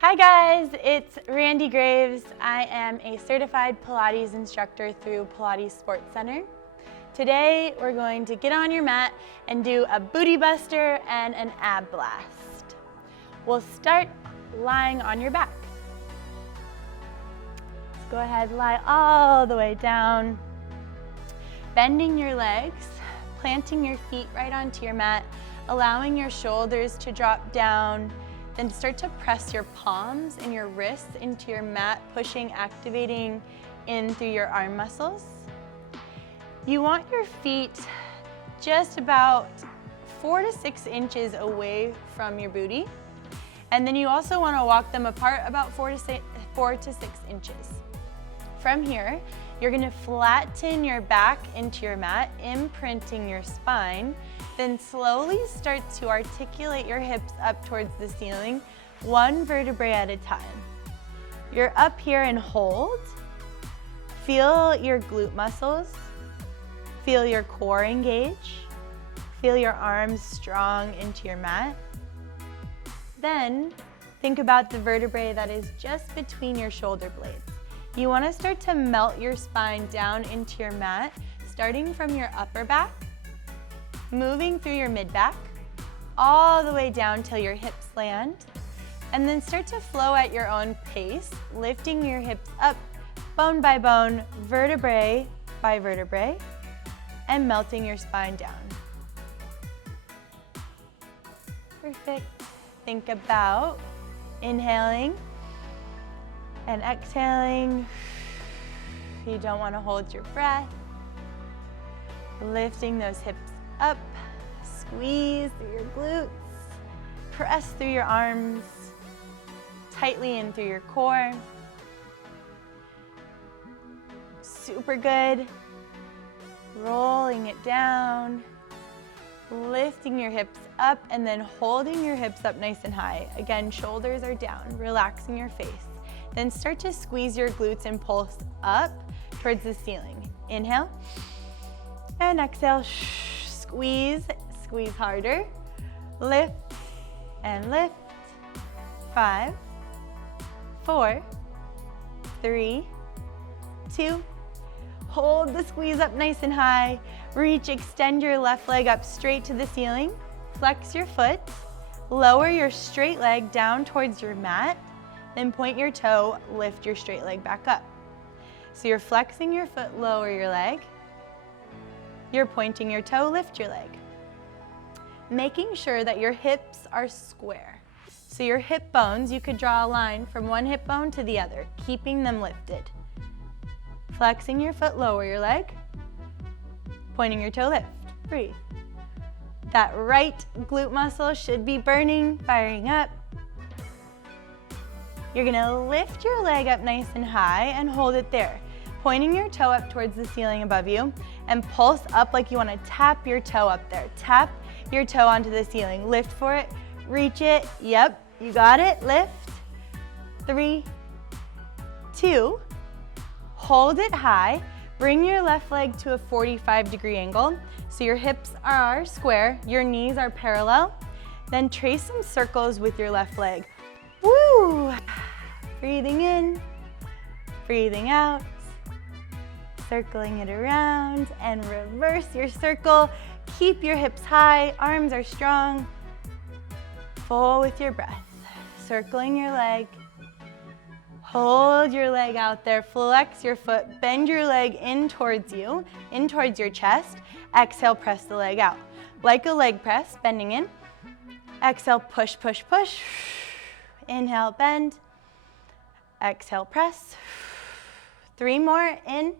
Hi guys, it's Randy Graves. I am a certified Pilates instructor through Pilates Sports Center. Today we're going to get on your mat and do a booty buster and an ab blast. We'll start lying on your back. Let's go ahead, lie all the way down, bending your legs, planting your feet right onto your mat, allowing your shoulders to drop down. Then start to press your palms and your wrists into your mat, pushing, activating in through your arm muscles. You want your feet just about 4 to 6 inches away from your booty. And then you also want to walk them apart about 4 to 6 inches. From here, you're going to flatten your back into your mat, imprinting your spine. Then slowly start to articulate your hips up towards the ceiling, one vertebrae at a time. You're up here and hold. Feel your glute muscles. Feel your core engage. Feel your arms strong into your mat. Then think about the vertebrae that is just between your shoulder blades. You want to start to melt your spine down into your mat, starting from your upper back, moving through your mid-back, all the way down till your hips land, and then start to flow at your own pace, lifting your hips up bone by bone, vertebrae by vertebrae, and melting your spine down. Perfect. Think about inhaling and exhaling. You don't want to hold your breath. Lifting those hips up, squeeze through your glutes, press through your arms, tightly in through your core. Super good. Rolling it down, lifting your hips up and then holding your hips up nice and high. Again, shoulders are down, relaxing your face. Then start to squeeze your glutes and pulse up towards the ceiling. Inhale and exhale. Squeeze, squeeze harder. Lift and lift. 5, 4, 3, 2. Hold the squeeze up nice and high. Reach, extend your left leg up straight to the ceiling. Flex your foot. Lower your straight leg down towards your mat. Then point your toe, lift your straight leg back up. So you're flexing your foot, lower your leg. You're pointing your toe, lift your leg. Making sure that your hips are square. So your hip bones, you could draw a line from one hip bone to the other, keeping them lifted. Flexing your foot, lower your leg. Pointing your toe, lift. Breathe. That right glute muscle should be burning, firing up. You're gonna lift your leg up nice and high and hold it there. Pointing your toe up towards the ceiling above you and pulse up like you want to tap your toe up there. Tap your toe onto the ceiling. Lift for it, reach it. Yep, you got it. Lift. 3, 2. Hold it high. Bring your left leg to a 45-degree angle so your hips are square, your knees are parallel. Then trace some circles with your left leg. Woo! Breathing in, breathing out. Circling it around and reverse your circle. Keep your hips high, arms are strong. Full with your breath. Circling your leg. Hold your leg out there, flex your foot, bend your leg in towards you, in towards your chest. Exhale, press the leg out. Like a leg press, bending in. Exhale, push, push, push. Inhale, bend. Exhale, press. 3 more, in.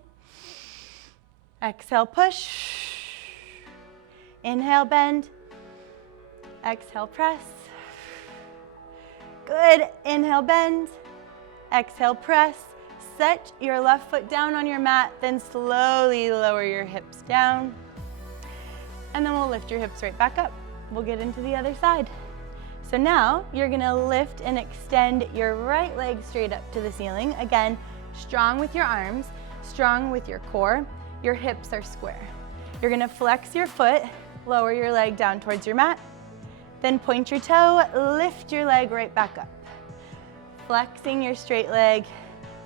Exhale, push. Inhale, bend. Exhale, press. Good. Inhale, bend. Exhale, press. Set your left foot down on your mat, then slowly lower your hips down. And then we'll lift your hips right back up. We'll get into the other side. So now you're gonna lift and extend your right leg straight up to the ceiling. Again, strong with your arms, strong with your core. Your hips are square. You're gonna flex your foot, lower your leg down towards your mat, then point your toe, lift your leg right back up. flexing your straight leg,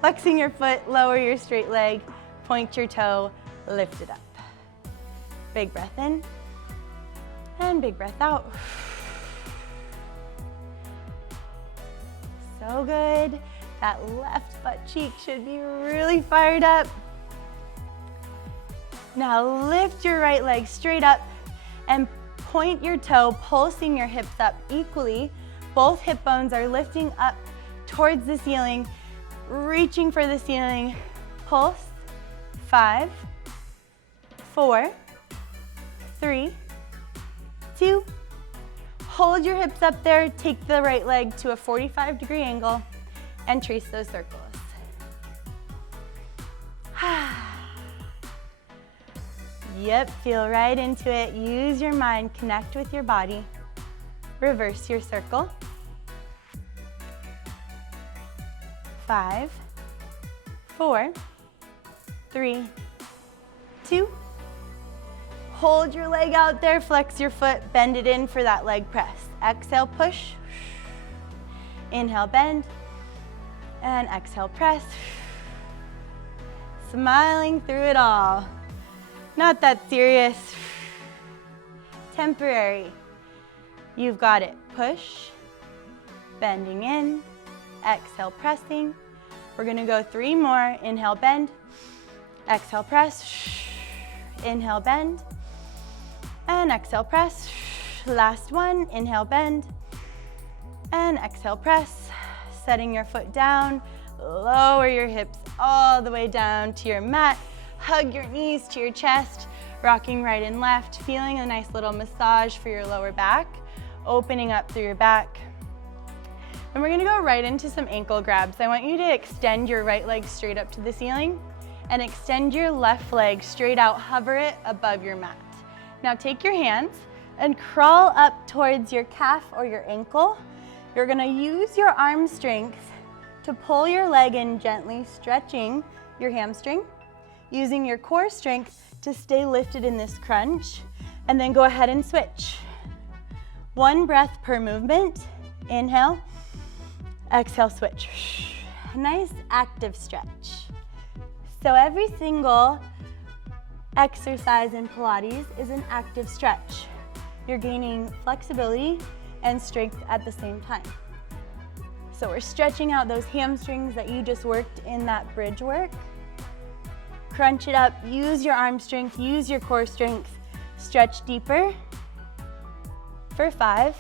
flexing your foot, lower your straight leg, point your toe, lift it up. Big breath in, and big breath out. So good. That left butt cheek should be really fired up. Now lift your right leg straight up and point your toe, pulsing your hips up equally. Both hip bones are lifting up towards the ceiling, reaching for the ceiling. Pulse. 5, 4, 3, 2. Hold your hips up there. Take the right leg to a 45-degree angle and trace those circles. Yep, feel right into it. Use your mind, connect with your body. Reverse your circle. 5, 4, 3, 2. Hold your leg out there, flex your foot, bend it in for that leg press. Exhale, push. Inhale, bend. And exhale, press. Smiling through it all. Not that serious. Temporary. You've got it. Push. Bending in. Exhale, pressing. We're gonna go 3 more. Inhale, bend. Exhale, press. Inhale, bend. And exhale, press. Last one. Inhale, bend. And exhale, press. Setting your foot down. Lower your hips all the way down to your mat. Hug your knees to your chest. Rocking right and left. Feeling a nice little massage for your lower back. Opening up through your back. And we're gonna go right into some ankle grabs. I want you to extend your right leg straight up to the ceiling and extend your left leg straight out, hover it above your mat. Now take your hands and crawl up towards your calf or your ankle. You're gonna use your arm strength to pull your leg in gently, stretching your hamstring, using your core strength to stay lifted in this crunch, and then go ahead and switch. 1 breath per movement. Inhale. Exhale, switch. Nice active stretch. So every single exercise in Pilates is an active stretch. You're gaining flexibility and strength at the same time. So we're stretching out those hamstrings that you just worked in that bridge work. Crunch it up, use your arm strength, use your core strength. Stretch deeper for 5,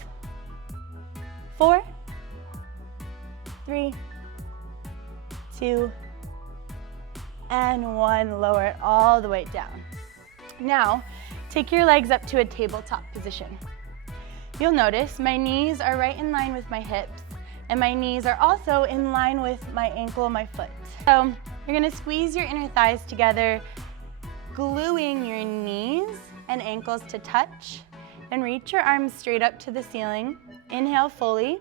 4, 3, 2, and 1. Lower it all the way down. Now, take your legs up to a tabletop position. You'll notice my knees are right in line with my hips, and my knees are also in line with my ankle, my foot. So you're gonna squeeze your inner thighs together, gluing your knees and ankles to touch, and reach your arms straight up to the ceiling. Inhale fully.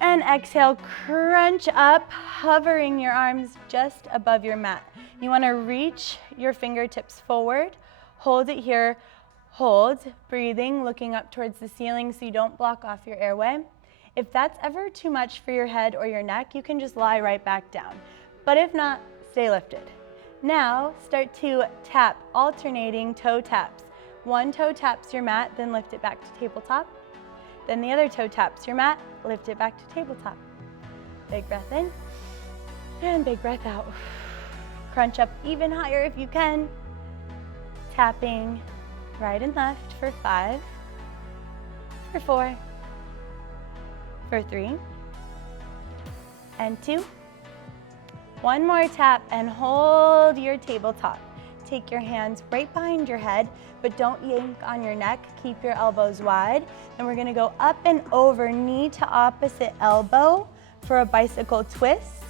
And exhale, crunch up, hovering your arms just above your mat. You want to reach your fingertips forward, hold it here, hold, breathing, looking up towards the ceiling so you don't block off your airway. If that's ever too much for your head or your neck, you can just lie right back down. But if not, stay lifted. Now, start to tap, alternating toe taps. 1 toe taps your mat, then lift it back to tabletop. Then the other toe taps your mat, lift it back to tabletop. Big breath in, and big breath out. Crunch up even higher if you can. Tapping right and left for 5, for 4, for 3, and 2. 1 more tap and hold your tabletop. Take your hands right behind your head, but don't yank on your neck. Keep your elbows wide. And we're gonna go up and over, knee to opposite elbow for a bicycle twist.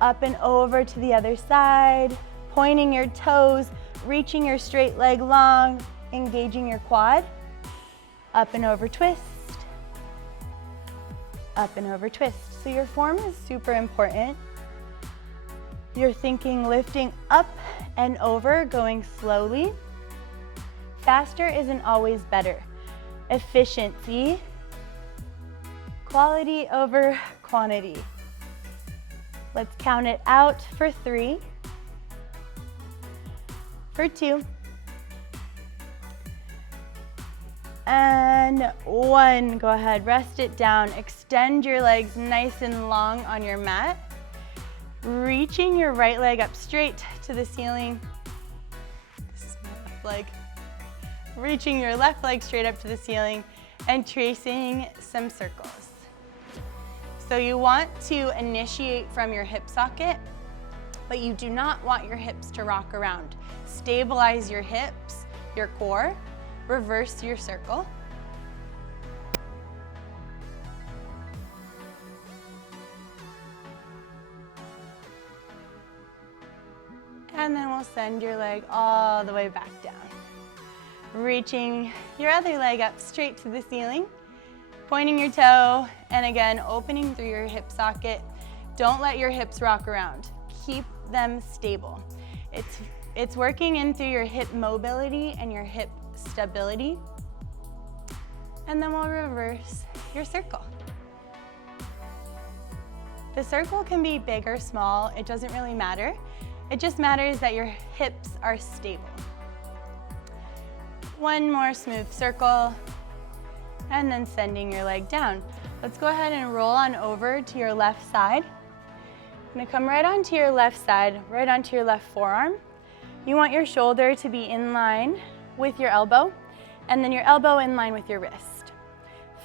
Up and over to the other side, pointing your toes, reaching your straight leg long, engaging your quad. Up and over twist. Up and over twist. So your form is super important. You're thinking lifting up and over, going slowly. Faster isn't always better. Efficiency, quality over quantity. Let's count it out for 3, for 2, and 1. Go ahead, rest it down. Extend your legs nice and long on your mat. Reaching your right leg up straight to the ceiling. This is my left leg. Reaching your left leg straight up to the ceiling and tracing some circles. So you want to initiate from your hip socket, but you do not want your hips to rock around. Stabilize your hips, your core, reverse your circle. And then we'll send your leg all the way back down. Reaching your other leg up straight to the ceiling, pointing your toe, and again, opening through your hip socket. Don't let your hips rock around. Keep them stable. It's working in through your hip mobility and your hip stability. And then we'll reverse your circle. The circle can be big or small, it doesn't really matter. It just matters that your hips are stable. One more smooth circle, and then sending your leg down. Let's go ahead and roll on over to your left side. I'm gonna come right onto your left side, right onto your left forearm. You want your shoulder to be in line with your elbow, and then your elbow in line with your wrist.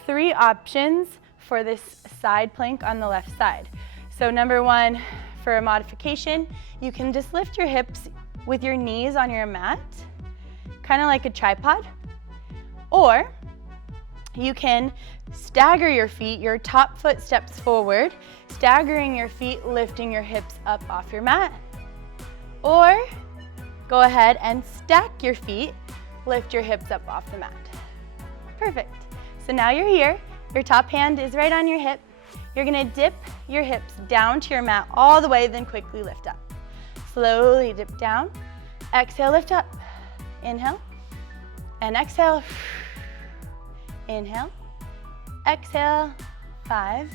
3 options for this side plank on the left side. So number 1, for a modification, you can just lift your hips with your knees on your mat, kind of like a tripod, or you can stagger your feet, your top foot steps forward, staggering your feet, lifting your hips up off your mat, or go ahead and stack your feet, lift your hips up off the mat. Perfect. So now you're here, your top hand is right on your hip. You're gonna dip your hips down to your mat all the way, then quickly lift up. Slowly dip down, exhale, lift up. Inhale, and exhale. Inhale, exhale. 5,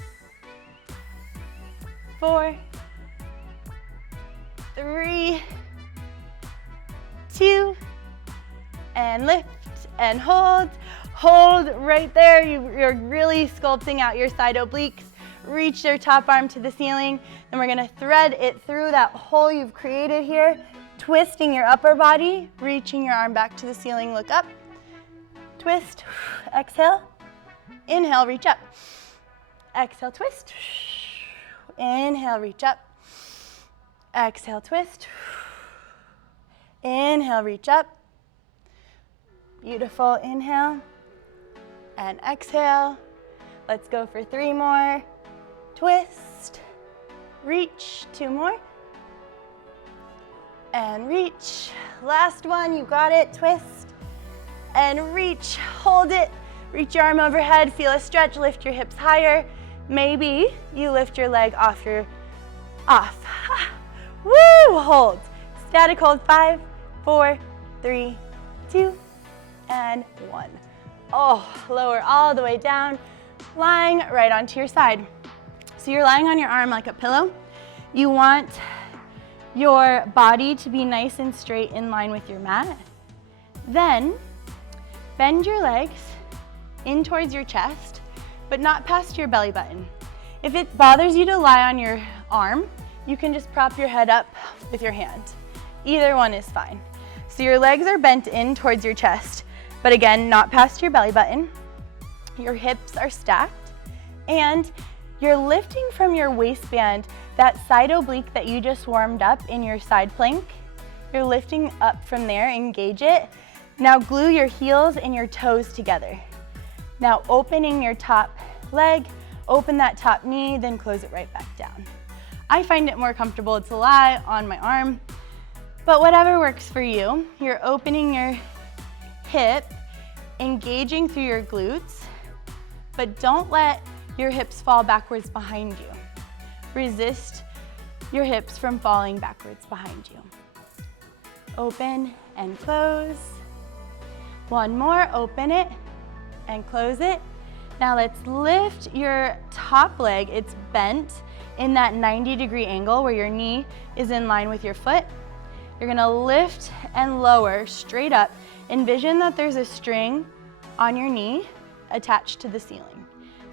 4, 3, 2, and lift and hold. Hold right there. You're really sculpting out your side obliques. Reach your top arm to the ceiling. Then we're gonna thread it through that hole you've created here, twisting your upper body, reaching your arm back to the ceiling, look up, twist, exhale, inhale, reach up, exhale, twist, inhale, reach up, exhale, twist, inhale, reach up, beautiful, inhale, and exhale. Let's go for 3 more, twist, reach, 2 more, and reach. Last one, you got it, twist, and reach, hold it, reach your arm overhead, feel a stretch, lift your hips higher. Maybe you lift your leg off. Woo, hold. Static hold, 5, 4, 3, 2, and 1. Oh, lower all the way down, lying right onto your side. So you're lying on your arm like a pillow. You want your body to be nice and straight in line with your mat. Then bend your legs in towards your chest, but not past your belly button. If it bothers you to lie on your arm, you can just prop your head up with your hand. Either one is fine. So your legs are bent in towards your chest, but again, not past your belly button. Your hips are stacked, and you're lifting from your waistband, that side oblique that you just warmed up in your side plank. You're lifting up from there, engage it. Now glue your heels and your toes together. Now opening your top leg, open that top knee, then close it right back down. I find it more comfortable to lie on my arm, but whatever works for you. You're opening your hip, engaging through your glutes, but don't let your hips fall backwards behind you. Resist your hips from falling backwards behind you. Open and close. One more, open it and close it. Now let's lift your top leg. It's bent in that 90-degree angle where your knee is in line with your foot. You're gonna lift and lower straight up. Envision that there's a string on your knee attached to the ceiling.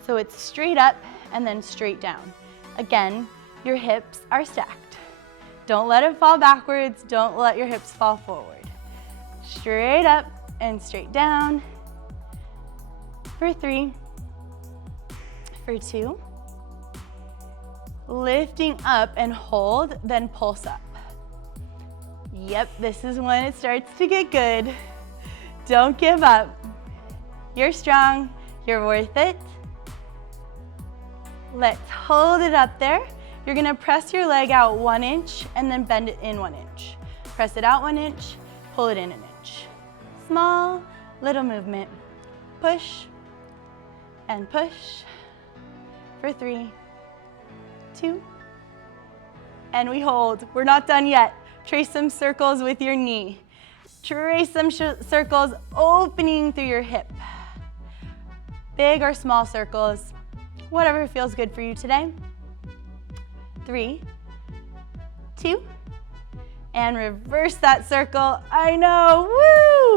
So it's straight up and then straight down. Again, your hips are stacked. Don't let it fall backwards. Don't let your hips fall forward. Straight up and straight down. For 3, for 2. Lifting up and hold, then pulse up. Yep, this is when it starts to get good. Don't give up. You're strong, you're worth it. Let's hold it up there. You're gonna press your leg out 1 inch and then bend it in 1 inch. Press it out 1 inch, pull it in 1 inch. Small, little movement. Push and push. For 3, 2, and we hold. We're not done yet. Trace some circles with your knee. Trace some circles opening through your hip. Big or small circles, whatever feels good for you today. 3, 2, and reverse that circle. I know,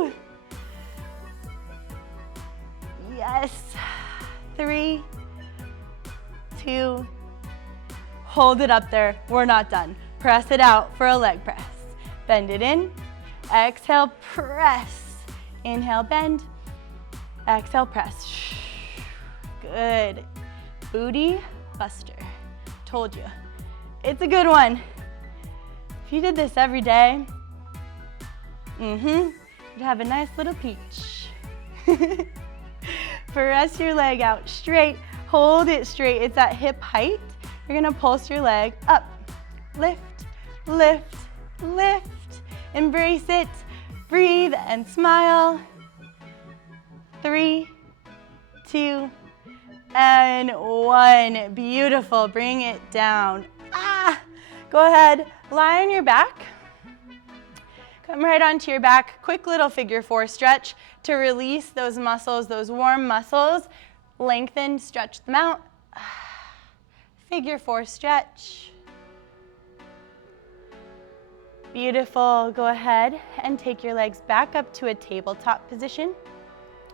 woo! Yes. 3, 2, hold it up there. We're not done. Press it out for a leg press. Bend it in. Exhale, press. Inhale, bend. Exhale, press. Good. Booty buster. Told you. It's a good one. If you did this every day, you'd have a nice little peach. Press your leg out straight. Hold it straight. It's at hip height. You're gonna pulse your leg up. Lift, lift, lift. Embrace it. Breathe and smile. 3, 2, and 1. Beautiful. Bring it down. Go ahead. Lie on your back. Come right onto your back. Quick little figure 4 stretch to release those muscles, those warm muscles. Lengthen, stretch them out. Figure 4 stretch. Beautiful. Go ahead and take your legs back up to a tabletop position.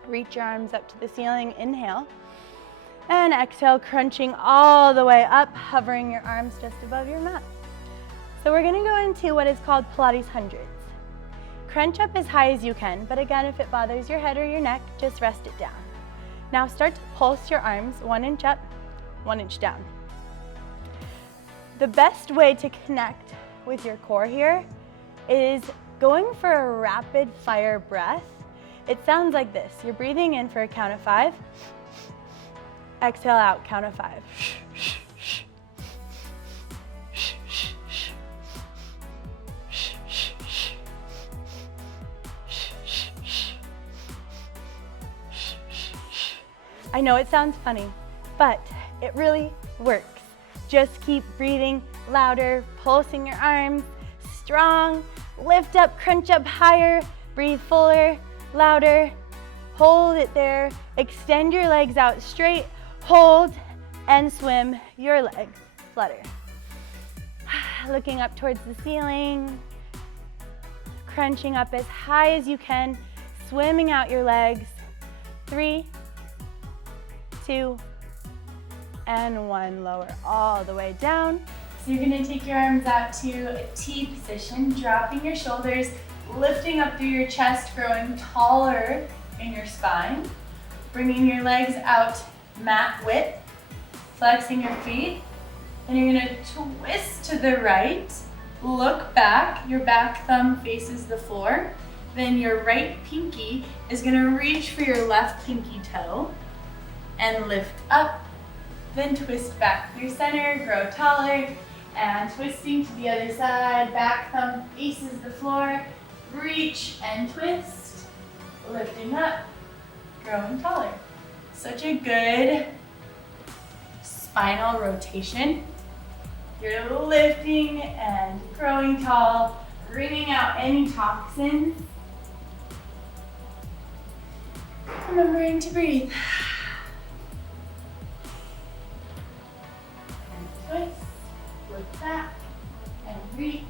Reach your arms up to the ceiling. Inhale. And exhale, crunching all the way up, hovering your arms just above your mat. So we're gonna go into what is called Pilates hundreds. Crunch up as high as you can, but again, if it bothers your head or your neck, just rest it down. Now start to pulse your arms 1 inch up, 1 inch down. The best way to connect with your core here is going for a rapid fire breath. It sounds like this. You're breathing in for a count of 5. Exhale out, count of 5. I know it sounds funny, but it really works. Just keep breathing louder, pulsing your arms, strong, lift up, crunch up higher, breathe fuller, louder, hold it there, extend your legs out straight, hold and swim your legs, flutter. Looking up towards the ceiling, crunching up as high as you can, swimming out your legs. 3, 2, and 1. Lower all the way down. So you're gonna take your arms out to a T position, dropping your shoulders, lifting up through your chest, growing taller in your spine, bringing your legs out mat width, flexing your feet, and you're gonna twist to the right, look back, your back thumb faces the floor, then your right pinky is gonna reach for your left pinky toe, and lift up, then twist back through center, grow taller, and twisting to the other side, back thumb faces the floor, reach and twist, lifting up, growing taller. Such a good spinal rotation. You're lifting and growing tall, wringing out any toxins. Remembering to breathe. look back, and reach.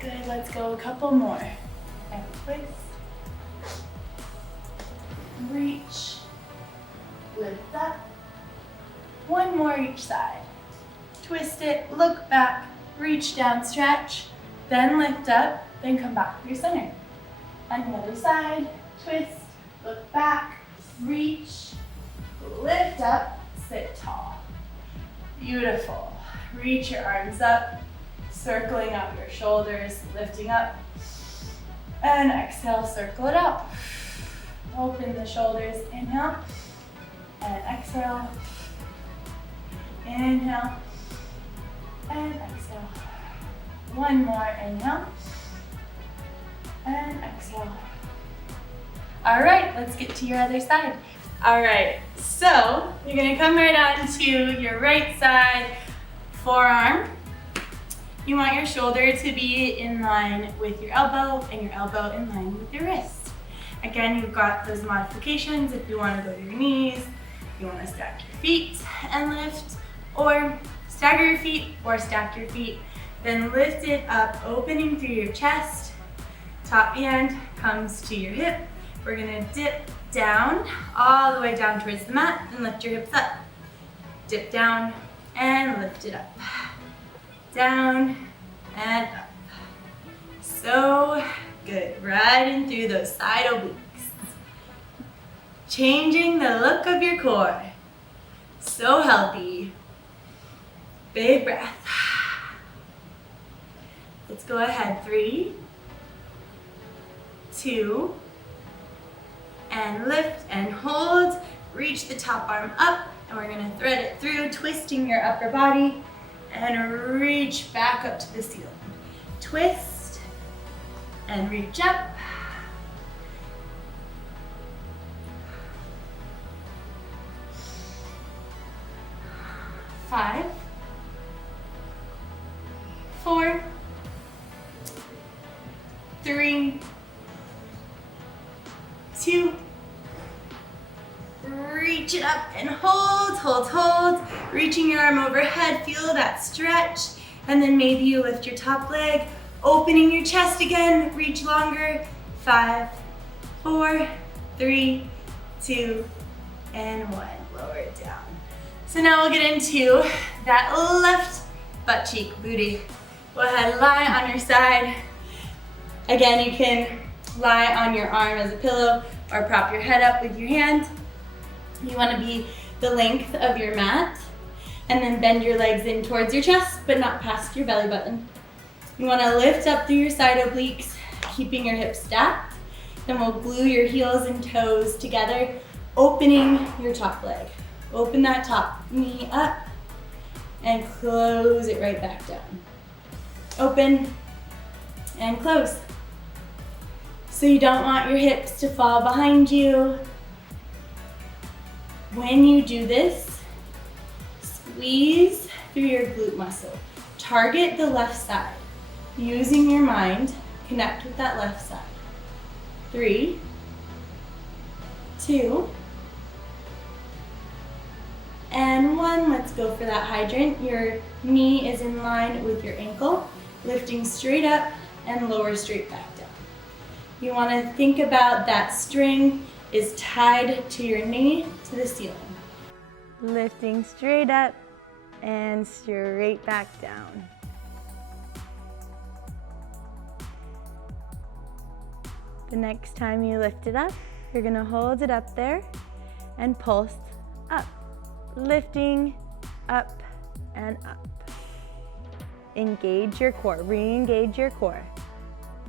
Good, let's go a couple more. And twist, reach, lift up. One more each side. Twist it, look back, reach down, stretch, then lift up, then come back to your center. And the other side, twist, look back, reach, lift up, sit tall. Beautiful. Reach your arms up, circling out your shoulders, lifting up. And exhale, circle it out. Open the shoulders, inhale, and exhale. Inhale, and exhale. One more, inhale, and exhale. All right, let's get to your other side. All right, so you're gonna come right on to your right side forearm. You want your shoulder to be in line with your elbow and your elbow in line with your wrist. Again, you've got those modifications if you wanna go to your knees, if you wanna stack your feet and lift, or stagger your feet or stack your feet. Then lift it up, opening through your chest. Top hand comes to your hip. We're gonna dip down, all the way down towards the mat, and lift your hips up. Dip down and lift it up. Down and up. So good, riding through those side obliques. Changing the look of your core. So healthy. Big breath. Let's go ahead, 3, 2, and lift and hold. Reach the top arm up, and we're gonna thread it through, twisting your upper body, and reach back up to the ceiling. Twist, and reach up. Five, 4, 3, 2, reach it up and hold, hold, hold. Reaching your arm overhead, feel that stretch. And then maybe you lift your top leg, opening your chest again, reach longer. 5, 4, 3, 2, and 1. Lower it down. So now we'll get into that left butt cheek booty. Go ahead, lie on your side. Again, you can lie on your arm as a pillow or prop your head up with your hand. You want to be the length of your mat, and then bend your legs in towards your chest, but not past your belly button. You want to lift up through your side obliques, keeping your hips stacked. Then we'll glue your heels and toes together, opening your top leg. Open that top knee up and close it right back down. Open and close. So you don't want your hips to fall behind you. When you do this, squeeze through your glute muscle. Target the left side. Using your mind, connect with that left side. 3, 2, and 1. Let's go for that hydrant. Your knee is in line with your ankle, lifting straight up and lower straight back down. You want to think about that string is tied to your knee to the ceiling. Lifting straight up and straight back down. The next time you lift it up, you're going to hold it up there and pulse up. Lifting up and up. Engage your core, re-engage your core.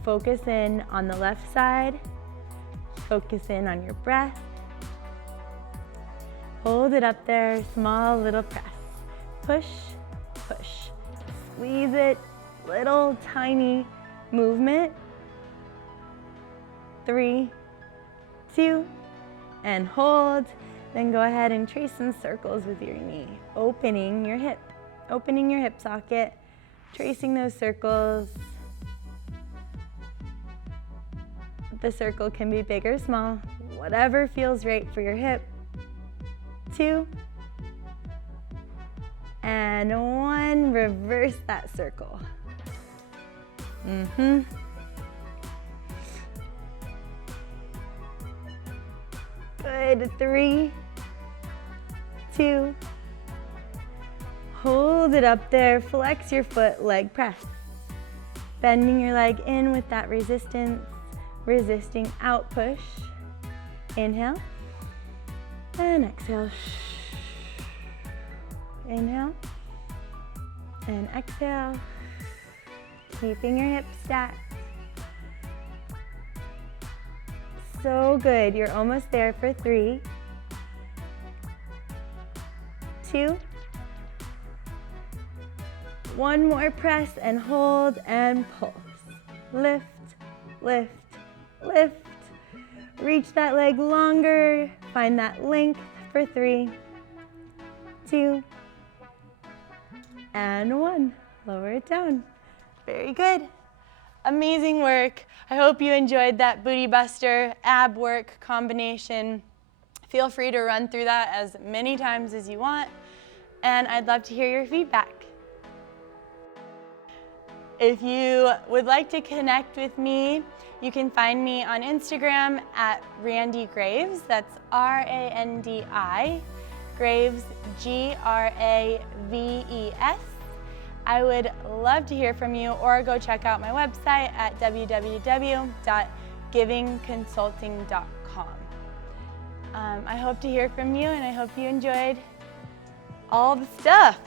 Focus in on the left side. Focus in on your breath. Hold it up there, small little press. Push, push. Squeeze it, little tiny movement. 3, 2, and hold. Then go ahead and trace some circles with your knee, opening your hip socket, tracing those circles. The circle can be big or small, whatever feels right for your hip. 2, and 1. Reverse that circle. Good. 3, 2. Hold it up there. Flex your foot, leg press. Bending your leg in with that resistance. Resisting out push. Inhale. And exhale. Inhale. And exhale. Keeping your hips stacked. So good. You're almost there for 3, 2. 1 more press and hold and pulse. Lift, lift, lift. Reach that leg longer. Find that length for 3, 2, and 1. Lower it down. Very good. Amazing work. I hope you enjoyed that booty buster ab work combination. Feel free to run through that as many times as you want, and I'd love to hear your feedback. If you would like to connect with me, you can find me on Instagram at Randi Graves. That's R-A-N-D-I, Graves, G-R-A-V-E-S. I would love to hear from you, or go check out my website at www.givingconsulting.com. I hope to hear from you, and I hope you enjoyed all the stuff.